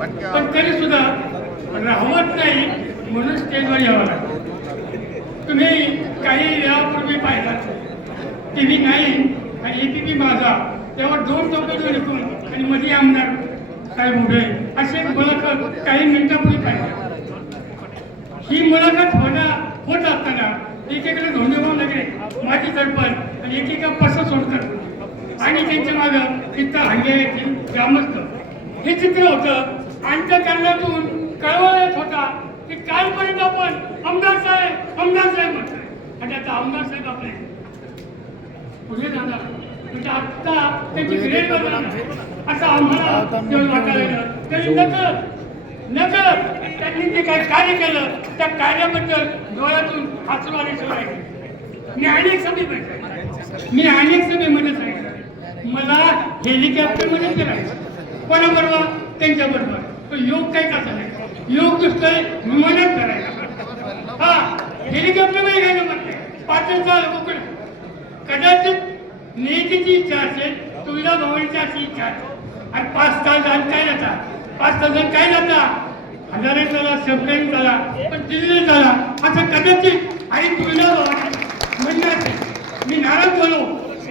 पण तरी सुद्धा राहवत नाही म्हणून स्टेजवर यावं लागतं. तुम्ही काही वेळापूर्वी पाहिला TV 9 आणि ABP माझा त्यावर 2 चौकटी लिखून आणि मध्ये आमदार काय उभे असे मुलाखत काही मिनिटापूर्वी पाहिजे. ही मुलाखत होत असताना एकेकडे धोंडेभाऊ लगे माजी सरपंच आणि एकेका पसं सोडतात आणि त्यांच्या मागं तिथं हांगे येथील ग्रामस्थ हे चित्र होतं. अंतःकरणातून कळवळत होता की कालपर्यंत आपण आमदार साहेब म्हणतोय आणि आता आमदार साहेब आपले पुढे जाणार म्हणजे आत्ता त्यांची ग्रेड बदलणार असं आम्हाला जेव्हा वाटायला तरी नकळत त्यांनी जे काही कार्य केलं त्या कार्याबद्दल डोळ्यातून अश्रू आल्याशिवाय मी अनेक सभेमध्ये सांगितलं मला हेलिकॉप्टरमध्ये फिरायचं कोणाबरोबर त्यांच्याबरोबर. योग काही कसं नाही योग दिसतोय विमानात करायला हा हेलिकॉप्टरमध्ये घ्यायला म्हणते 5 कोकण कदाचित नेत्याची इच्छा असेल तुला भावनेची अशी इच्छा असेल आणि 5 तास जाऊन काय जाता 5 तास जाऊन काय जाता हजारे झाला सबकाईन झाला पण दिल्ली झाला असं कदाचित आई तुला म्हणणार मी नाराज झालो